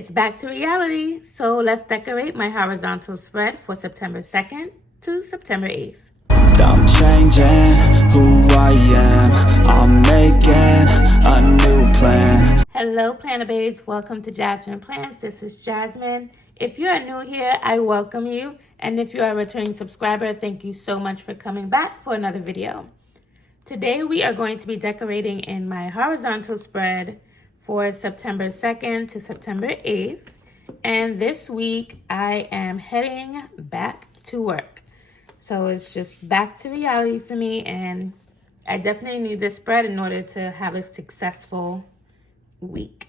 It's back to reality, so let's decorate my horizontal spread for September 2nd to September 8th. I'm changing who I am. I'm making a new plan. Hello Planner Babes, welcome to Jasmine Plans. This is Jasmine. If you are new here, I welcome you. And if you are a returning subscriber, thank you so much for coming back for another video. Today we are going to be decorating in my horizontal spread for September 2nd to September 8th. And this week I am heading back to work. So it's just back to reality for me, and I definitely need this spread in order to have a successful week.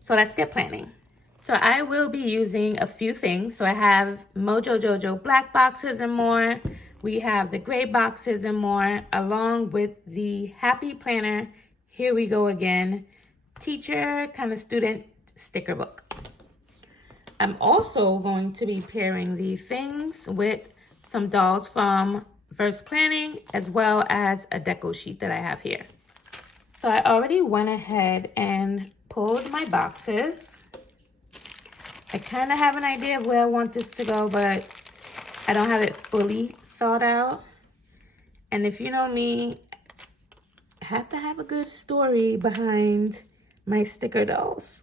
So let's get planning. So I will be using a few things. So I have Mojo Jojo black boxes and more. We have the gray boxes and more, along with the Happy Planner, Here We Go Again, teacher kind of student sticker book. I'm also going to be pairing the things with some dolls from Verse Planning, as well as a deco sheet that I have here. So I already went ahead and pulled my boxes. I kind of have an idea of where I want this to go, but I don't have it fully thought out. And if you know me, I have to have a good story behind my sticker dolls.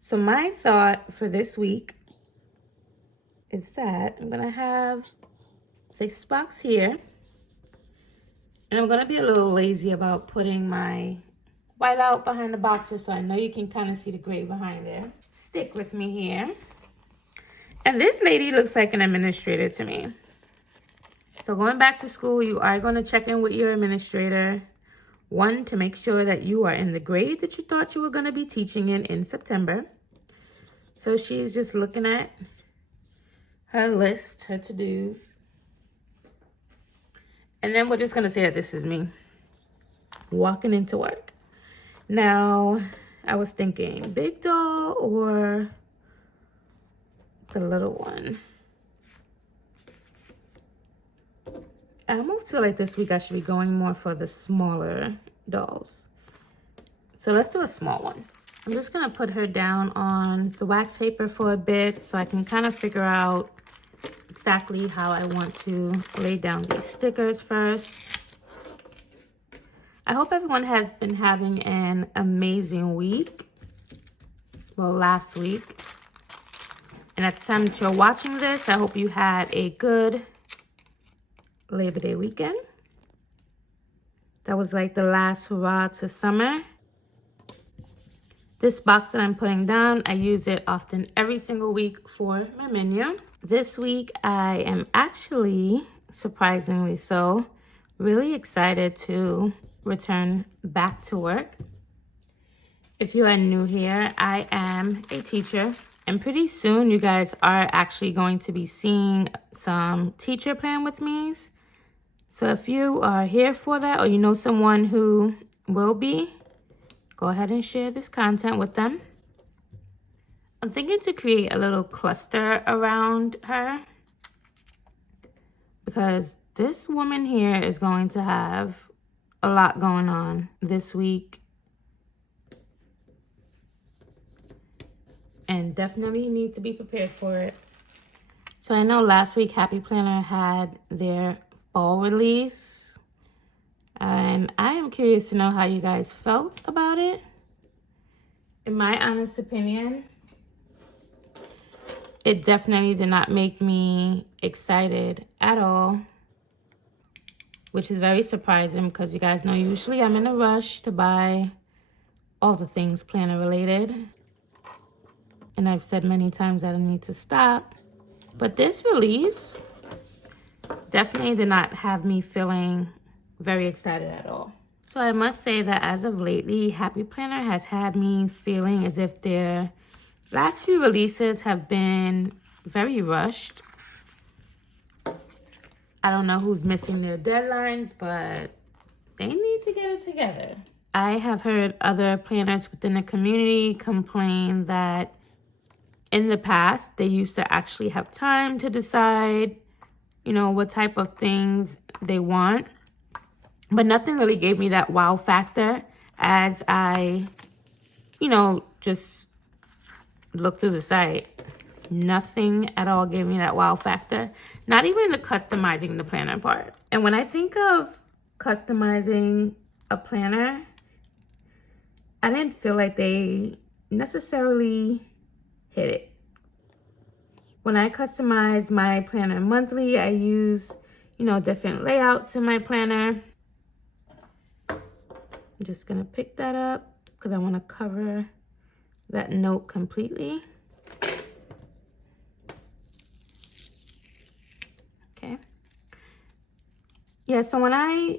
So my thought for this week is that I'm gonna have this box here, and I'm gonna be a little lazy about putting my white out behind the boxes, so I know you can kind of see the gray behind there. Stick with me here. And this lady looks like an administrator to me. So going back to school, you are going to check in with your administrator. One, to make sure that you are in the grade that you thought you were going to be teaching in September. So she's just looking at her list, her to-dos. And then we're just going to say that this is me walking into work. Now, I was thinking big doll or the little one. I almost feel like this week I should be going more for the smaller dolls. So let's do a small one. I'm just gonna put her down on the wax paper for a bit so I can kind of figure out exactly how I want to lay down these stickers first. I hope everyone has been having an amazing week. Well, last week. And at the time that you're watching this, I hope you had a good Labor Day weekend. That was like the last hurrah to summer. This box that I'm putting down, I use it often every single week for my menu. This week, I am actually, surprisingly so, really excited to return back to work. If you are new here, I am a teacher. And pretty soon, you guys are actually going to be seeing some teacher plan with me's. So if you are here for that, or you know someone who will be, go ahead and share this content with them. I'm thinking to create a little cluster around her, because this woman here is going to have a lot going on this week. And definitely need to be prepared for it. So I know last week Happy Planner had their fall release. And I am curious to know how you guys felt about it. In my honest opinion, it definitely did not make me excited at all. Which is very surprising because you guys know usually I'm in a rush to buy all the things planner related. And I've said many times that I need to stop. But this release definitely did not have me feeling very excited at all. So I must say that as of lately, Happy Planner has had me feeling as if their last few releases have been very rushed. I don't know who's missing their deadlines, but they need to get it together. I have heard other planners within the community complain that in the past, they used to actually have time to decide, you know, what type of things they want. But nothing really gave me that wow factor as I, you know, just look through the site. Nothing at all gave me that wow factor. Not even the customizing the planner part. And when I think of customizing a planner, I didn't feel like they necessarily hit it. When I customize my planner monthly, I use, different layouts in my planner. I'm just gonna pick that up because I want to cover that note completely. Okay. Yeah, so when I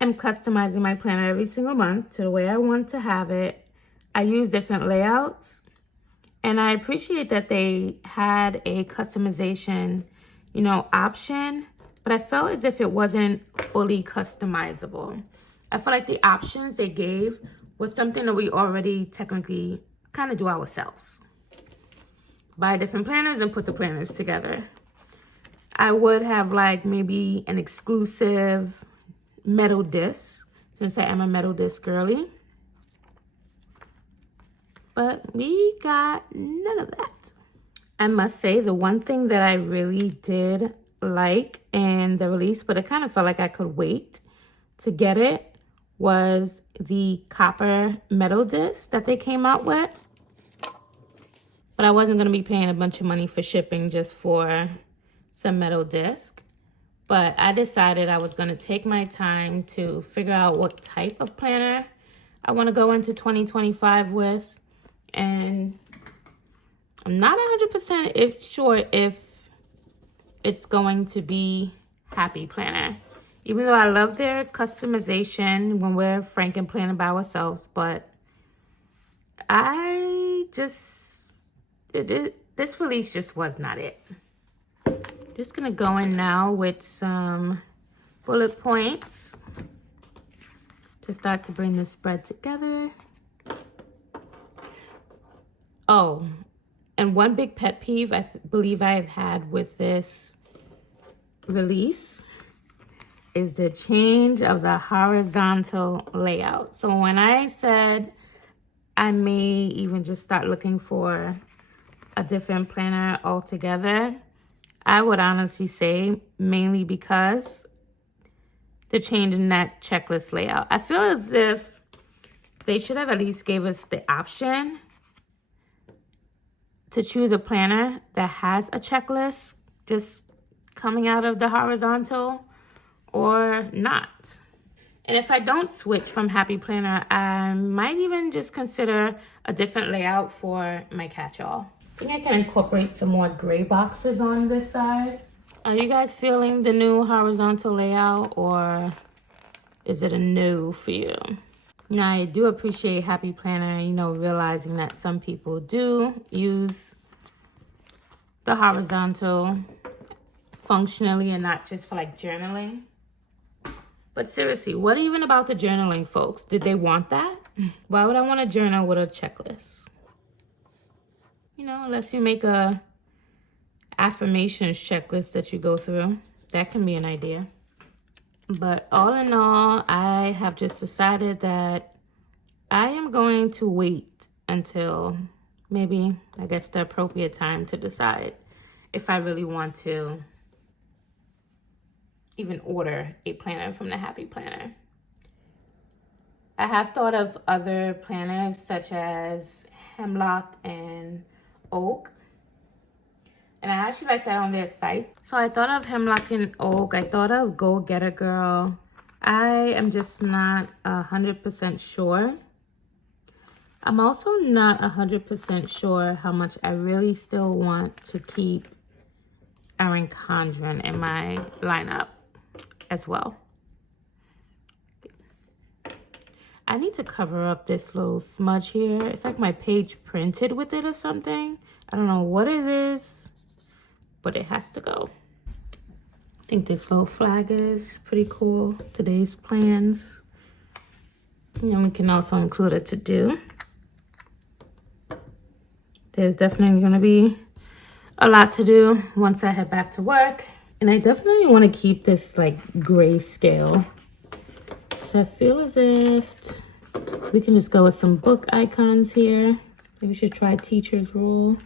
am customizing my planner every single month to the way I want to have it, I use different layouts. And I appreciate that they had a customization, option, but I felt as if it wasn't fully customizable. I feel like the options they gave was something that we already technically kind of do ourselves. Buy different planners and put the planners together. I would have like maybe an exclusive metal disc, since I am a metal disc girly. But we got none of that. I must say the one thing that I really did like in the release, but it kind of felt like I could wait to get it, was the copper metal disc that they came out with. But I wasn't going to be paying a bunch of money for shipping just for some metal disc. But I decided I was going to take my time to figure out what type of planner I want to go into 2025 with. And I'm not 100% sure if it's going to be Happy Planner. Even though I love their customization when we're frank and planning by ourselves. But this release just was not it. Just going to go in now with some bullet points to start to bring this spread together. Oh, and one big pet peeve I believe I have had with this release is the change of the horizontal layout. So when I said I may even just start looking for a different planner altogether, I would honestly say mainly because the change in that checklist layout. I feel as if they should have at least gave us the option to choose a planner that has a checklist just coming out of the horizontal or not. And if I don't switch from Happy Planner, I might even just consider a different layout for my catch-all. I think I can incorporate some more gray boxes on this side. Are you guys feeling the new horizontal layout, or is it a no for you? Now, I do appreciate Happy Planner, realizing that some people do use the horizontal functionally and not just for like journaling. But seriously, what even about the journaling, folks? Did they want that? Why would I want to journal with a checklist? Unless you make a affirmations checklist that you go through. That can be an idea. But all in all, I have just decided that I am going to wait until maybe, I guess, the appropriate time to decide if I really want to even order a planner from the Happy Planner. I have thought of other planners such as Hemlock and Oak. And I actually like that on their site. So I thought of Hemlock and Oak. I thought of Go Getter Girl. I am just not 100% sure. I'm also not 100% sure how much I really still want to keep Erin Condren in my lineup as well. I need to cover up this little smudge here. It's like my page printed with it or something. I don't know what it is, but it has to go. I think this little flag is pretty cool. Today's plans. And we can also include a to-do. There's definitely going to be a lot to do once I head back to work. And I definitely want to keep this like grayscale. So I feel as if we can just go with some book icons here. Maybe we should try teacher's rule.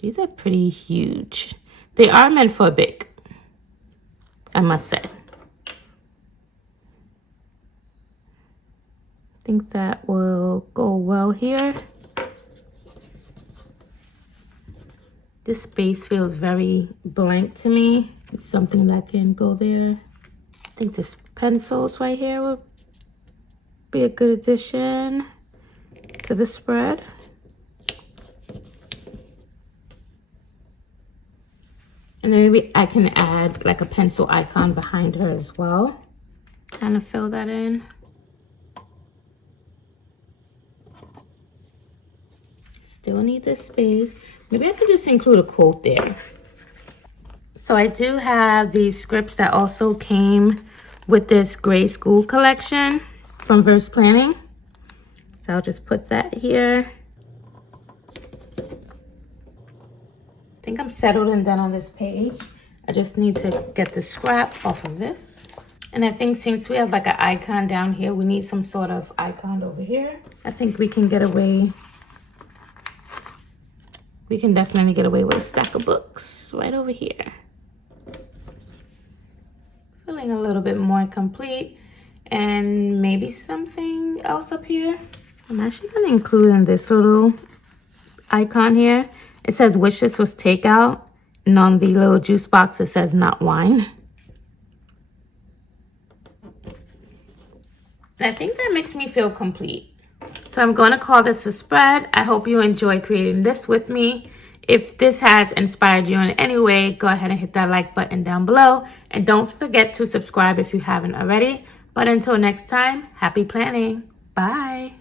These are pretty huge. They are meant for a big, I must say. I think that will go well here. This space feels very blank to me. It's something that can go there. I think this pencils right here will be a good addition to the spread. And then maybe I can add like a pencil icon behind her as well. Kind of fill that in. Still need this space. Maybe I could just include a quote there. So I do have these scripts that also came with this grade school collection from Verse Planning. So I'll just put that here. I think I'm settled and done on this page. I just need to get the scrap off of this. And I think since we have like an icon down here, we need some sort of icon over here. I think we can get away. We can definitely get away with a stack of books right over here. Feeling a little bit more complete. And maybe something else up here. I'm actually gonna include in this little icon here. It says wish this was takeout, and on the little juice box it says not wine. And I think that makes me feel complete. So I'm going to call this a spread. I hope you enjoy creating this with me. If this has inspired you in any way, go ahead and hit that like button down below. And don't forget to subscribe if you haven't already. But until next time, happy planning. Bye.